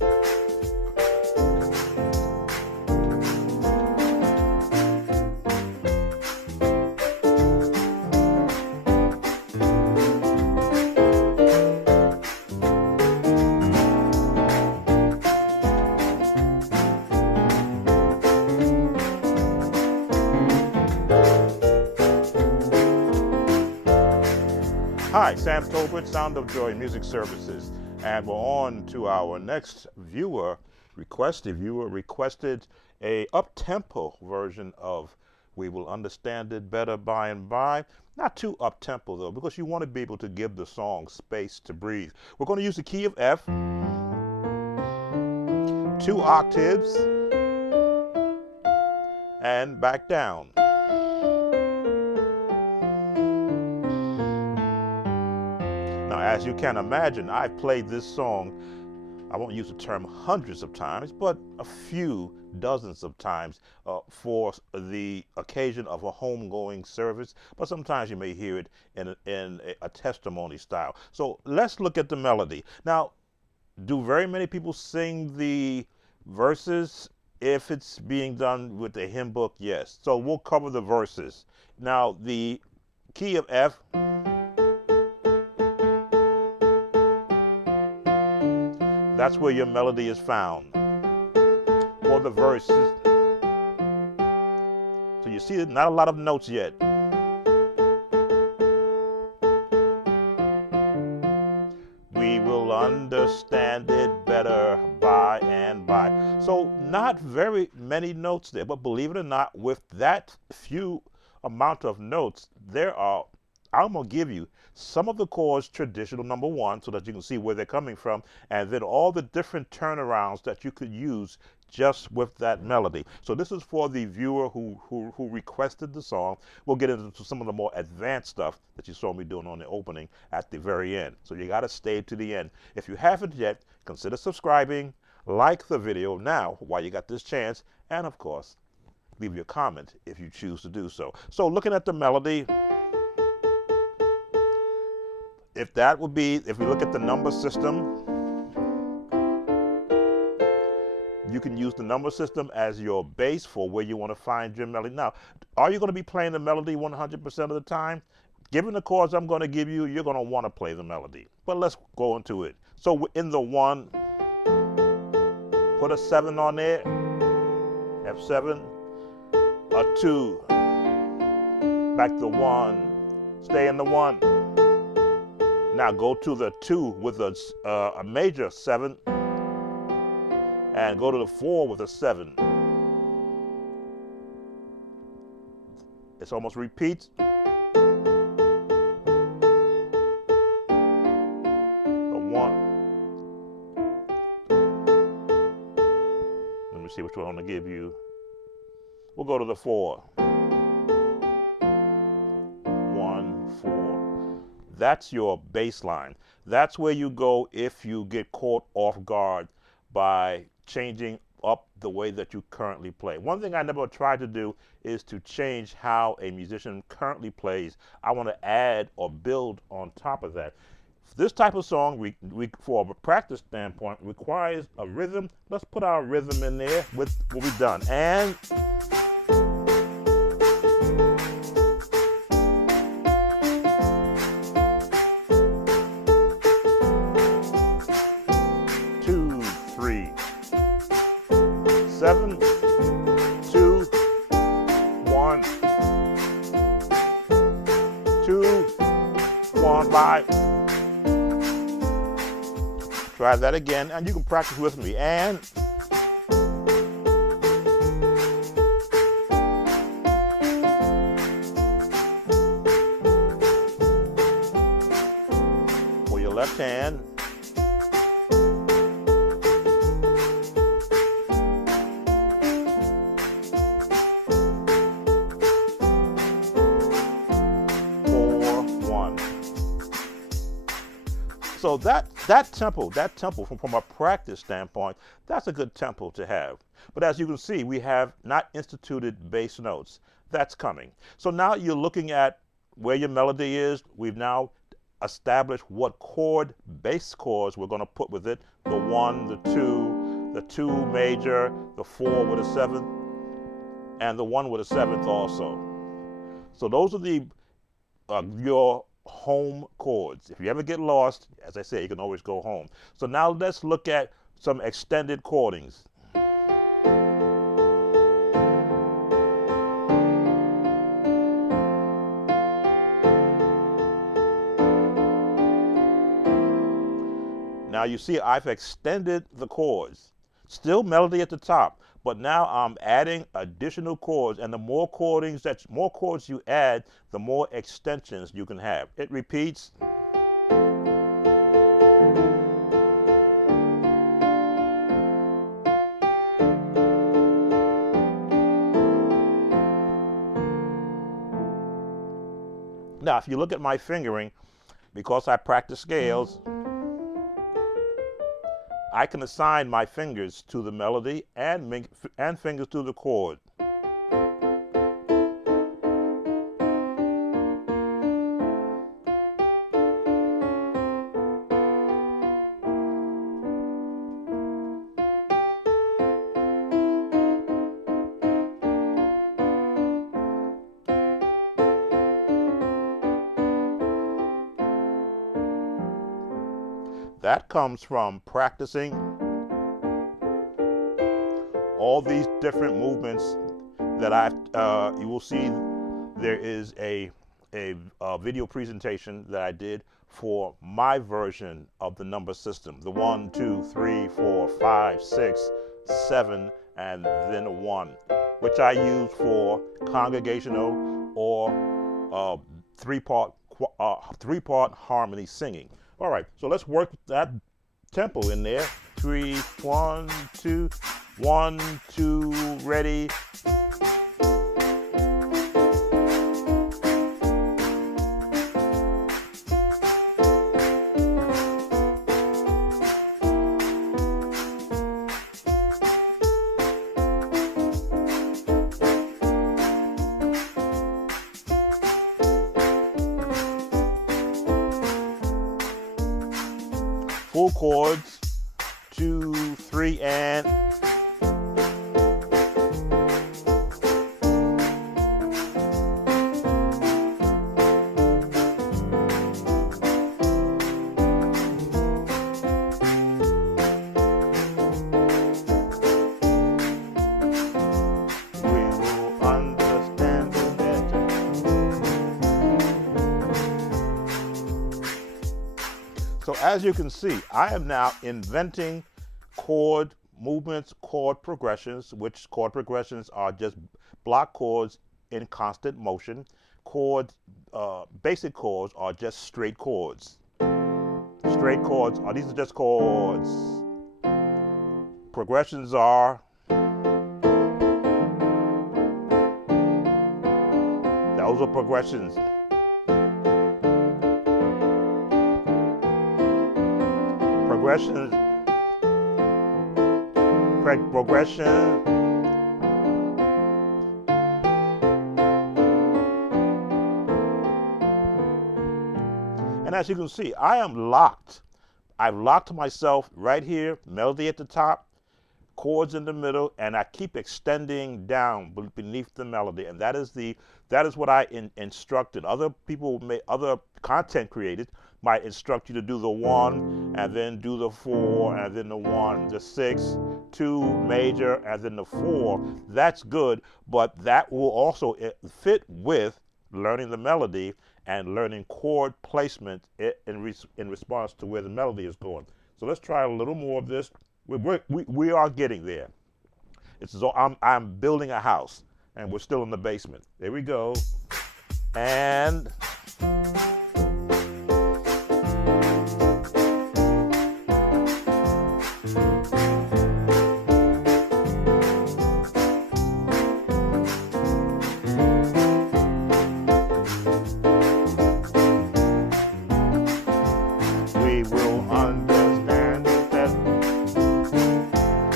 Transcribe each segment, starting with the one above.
Hi, Sam Tolbert, Sound of Joy Music Services, and we're on to our next viewer request. The viewer requested a up-tempo version of We Will Understand It Better By and By. Not too up-tempo though, because you want to be able to give the song space to breathe. We're going to use the key of F, 2 octaves, and back down. Now, as you can imagine, I've played this song, I won't use the term hundreds of times, but a few dozens of times for the occasion of a homegoing service, but sometimes you may hear it in a testimony style. So let's look at the melody. Now, do very many people sing the verses? If it's being done with the hymn book, yes. So we'll cover the verses. Now, the key of F, that's where your melody is found, or the verses. So you see, not a lot of notes yet. We will understand it better by and by. So not very many notes there, but believe it or not, with that few amount of notes, I'm going to give you some of the chords traditional, number one, so that you can see where they're coming from, and then all the different turnarounds that you could use just with that melody. So this is for the viewer who requested the song. We'll get into some of the more advanced stuff that you saw me doing on the opening at the very end. So you got to stay to the end. If you haven't yet, consider subscribing, like the video now while you got this chance, and of course, leave your comment if you choose to do so. So looking at the melody, if we look at the number system, you can use the number system as your base for where you want to find your melody. Now, are you going to be playing the melody 100% of the time? Given the chords I'm going to give you, you're going to want to play the melody. But let's go into it. So in the 1, put a 7 on there, F7, a 2, back to 1, stay in the 1. Now go to the 2 with a major 7, and go to the 4 with a 7. It's almost repeats. The 1. Let me see which one I want to give you. We'll go to the 4. 1, 4. That's your bass line. That's where you go if you get caught off guard by changing up the way that you currently play. One thing I never try to do is to change how a musician currently plays. I want to add or build on top of that. This type of song, for a practice standpoint, requires a rhythm. Let's put our rhythm in there with what we've done. And seven, 2, 1, 2, 1, 5. Try that again, and you can practice with me. And for your left hand, so that tempo from a practice standpoint, that's a good tempo to have. But as you can see, we have not instituted bass notes. That's coming. So now you're looking at where your melody is. We've now establish what chord, bass chords we're going to put with it. The 1, the 2 major, the 4 with a 7th, and the 1 with a 7th also. So those are the your home chords. If you ever get lost, as I say, you can always go home. So now let's look at some extended chordings. Now you see I've extended the chords. Still melody at the top, but now I'm adding additional chords, and the more chords you add, the more extensions you can have. It repeats. Now, if you look at my fingering, because I practice scales, I can assign my fingers to the melody and fingers to the chord. That comes from practicing all these different movements that you will see there is a video presentation that I did for my version of the number system. The 1, 2, 3, 4, 5, 6, 7, and then a 1, which I use for congregational or three-part harmony singing. All right, so let's work that tempo in there. 3, 1, 2, 1, 2, ready. Full chords, 2, 3, and we will understand it. So as you can see, I am now inventing chord movements, chord progressions, which chord progressions are just block chords in constant motion. Basic chords are just straight chords. Straight chords these are just chords. Progressions are those are progressions. Progression. And as you can see, I am locked. I've locked myself right here, melody at the top, chords in the middle, and I keep extending down beneath the melody. And that is what I instructed. Other content creators might instruct you to do the 1, and then do the 4, and then the 1, the 6, 2 major, and then the 4. That's good, but that will also fit with learning the melody and learning chord placement in response to where the melody is going. So let's try a little more of this. We are getting there. It's as though I'm building a house and we're still in the basement. There we go. And we will understand that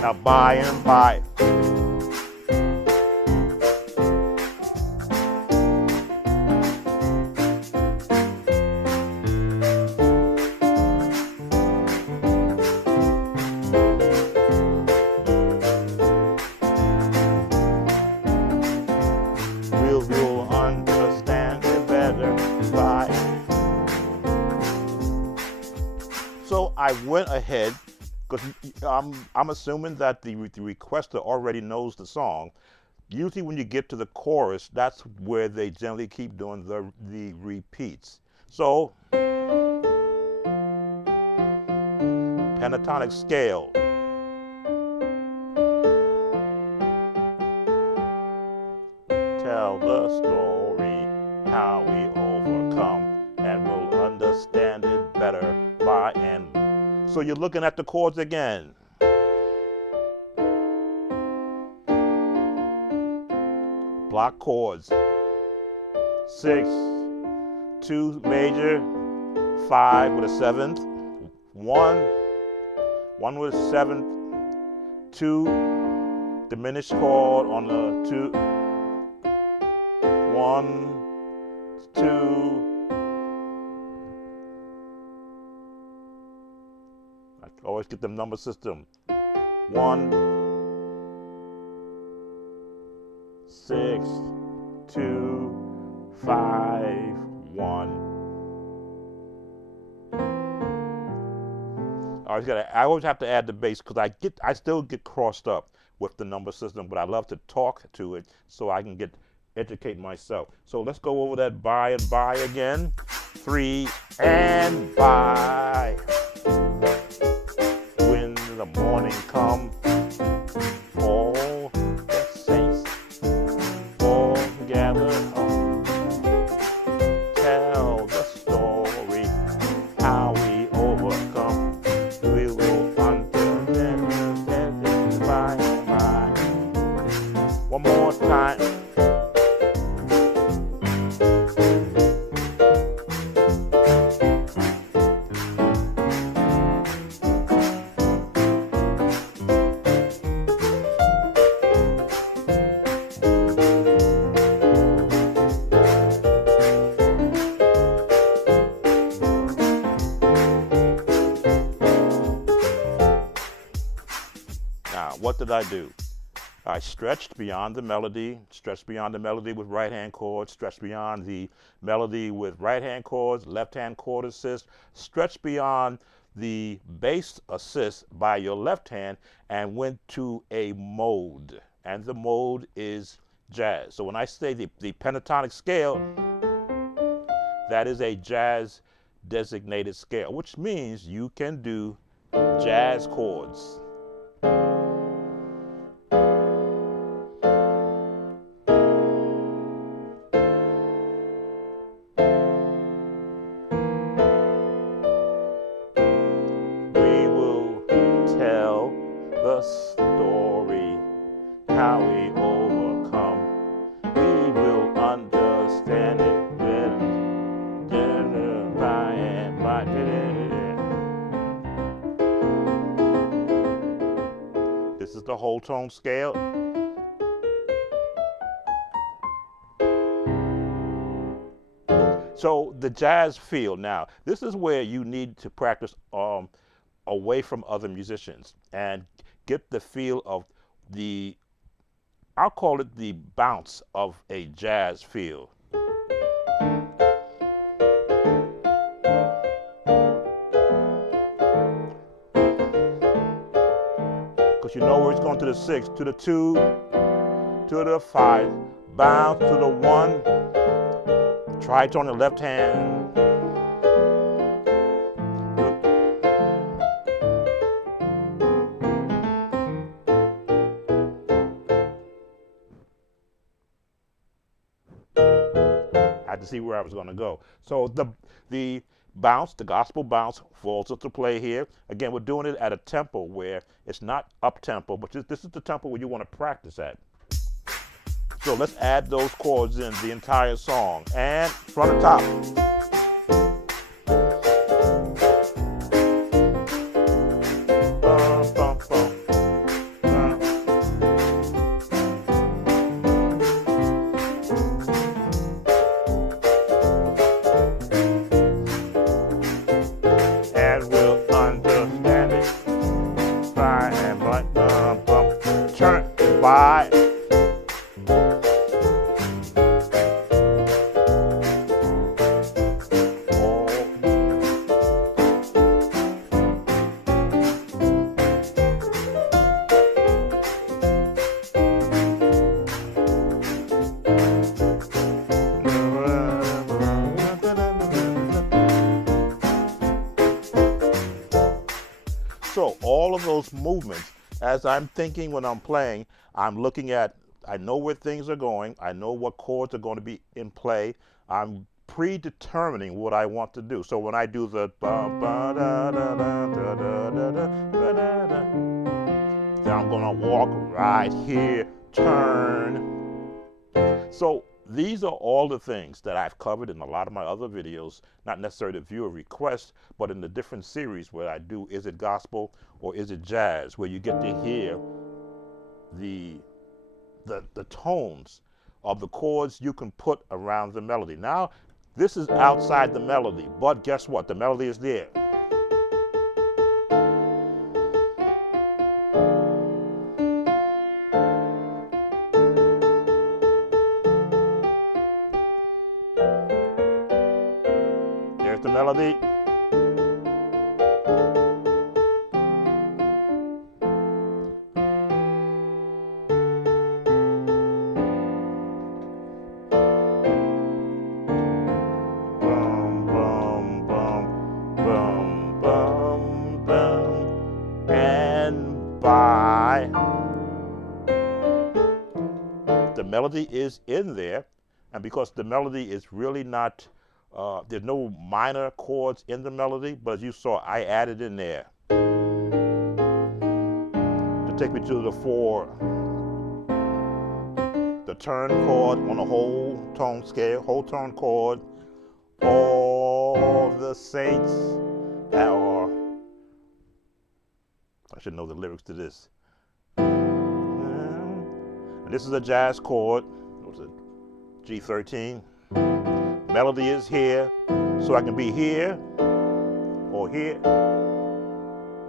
now by and by. I went ahead because I'm assuming that the requester already knows the song. Usually when you get to the chorus, that's where they generally keep doing the repeats. So, pentatonic scale. Tell the story how we overcome, and we'll understand it better by and. So you're looking at the chords again. Block chords. 6, 2 major, 5 with a 7th, 1 with a 7th, 2 diminished chord on the 2, 1, 2. I always get the number system. 1, 6, 2, 5, 1. I always have to add the bass because I still get crossed up with the number system, but I love to talk to it so I can educate myself. So let's go over that by and by again. 3 and by. When the morning comes, all the saints all gather home. Tell the story how we overcome. We will understand it by and by. One more time. What did I do? I stretched beyond the melody with right hand chords, stretched beyond the melody with right hand chords, left hand chord assist, stretched beyond the bass assist by your left hand and went to a mode. And the mode is jazz. So when I say the pentatonic scale, that is a jazz designated scale, which means you can do jazz chords. The story, how we overcome. We will understand it better by and by. This is the whole tone scale. So the jazz feel. Now, this is where you need to practice away from other musicians and get the feel of I'll call it the bounce of a jazz feel. Because you know where it's going to the 6, to the 2, to the 5, bounce to the 1, try it on the left hand. To see where I was going to go. So the bounce, the gospel bounce falls into play here. Again, we're doing it at a tempo where it's not up tempo, but this is the tempo where you want to practice at. So let's add those chords in the entire song. And from the top. By. So all of those movements, as I'm thinking when I'm playing, I'm looking at, I know where things are going. I know what chords are going to be in play. I'm predetermining what I want to do. So when I do the ba ba da da da da da da da da da, then I'm going to walk right here, turn. So these are all the things that I've covered in a lot of my other videos, not necessarily the viewer request, but in the different series where I do Is It Gospel or Is It Jazz, where you get to hear the tones of the chords you can put around the melody. Now, this is outside the melody, but guess what? The melody is there. There's the melody. The melody is in there, and because the melody is really not, there's no minor chords in the melody, but as you saw, I added in there to take me to the turn chord on a whole tone scale, whole tone chord, all the saints, or I should know the lyrics to this. And this is a jazz chord. It was a G13. Melody is here, so I can be here or here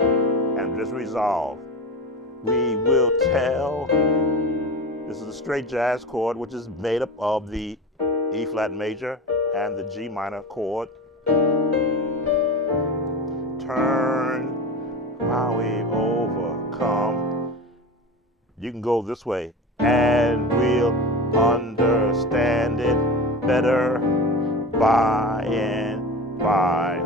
and just resolve. We will tell. This is a straight jazz chord, which is made up of the E flat major and the G minor chord. Turn, how we overcome. You can go this way. And we'll understand it better by and by.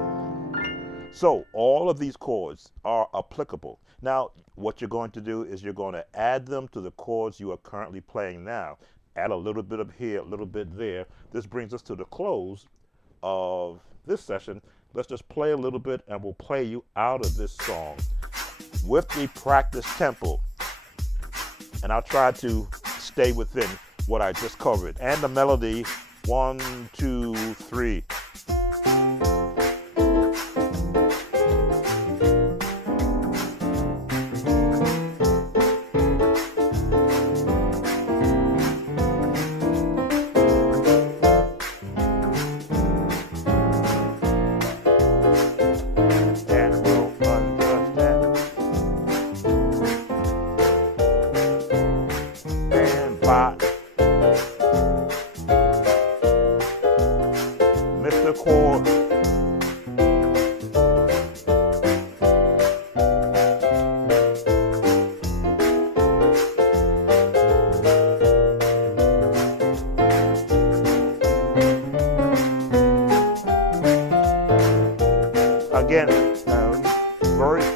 So all of these chords are applicable. Now, what you're going to do is you're going to add them to the chords you are currently playing now. Add a little bit of here, a little bit there. This brings us to the close of this session. Let's just play a little bit and we'll play you out of this song with the practice tempo. And I'll try to stay within what I just covered. And the melody, 1, 2, 3. Mr. Chord. Again, verse.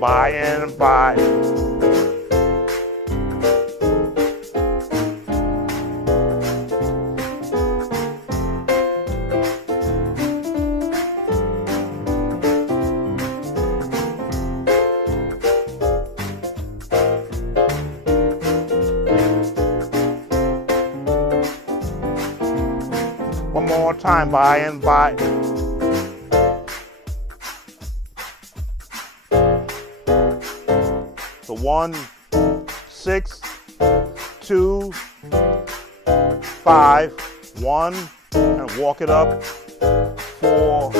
By and by. One more time, by and by. 1, 6, 2, 5, 1, and walk it up, 4,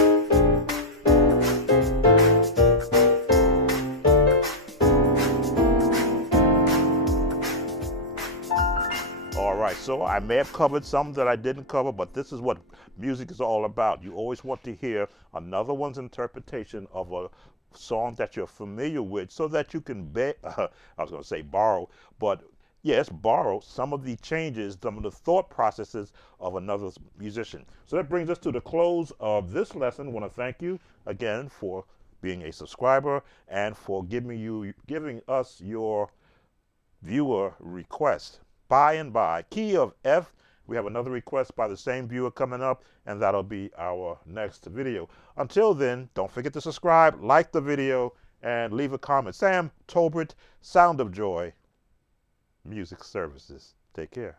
all right, so I may have covered some that I didn't cover, but this is what music is all about. You always want to hear another one's interpretation of a song that you're familiar with so that you can I was going to say borrow, but yes, borrow some of the changes, some of the thought processes of another musician. So that brings us to the close of this lesson. I want to thank you again for being a subscriber and for giving us your viewer request. By and by, key of F. We have another request by the same viewer coming up, and that'll be our next video. Until then, don't forget to subscribe, like the video, and leave a comment. Sam Tolbert, Sound of Joy Music Services. Take care.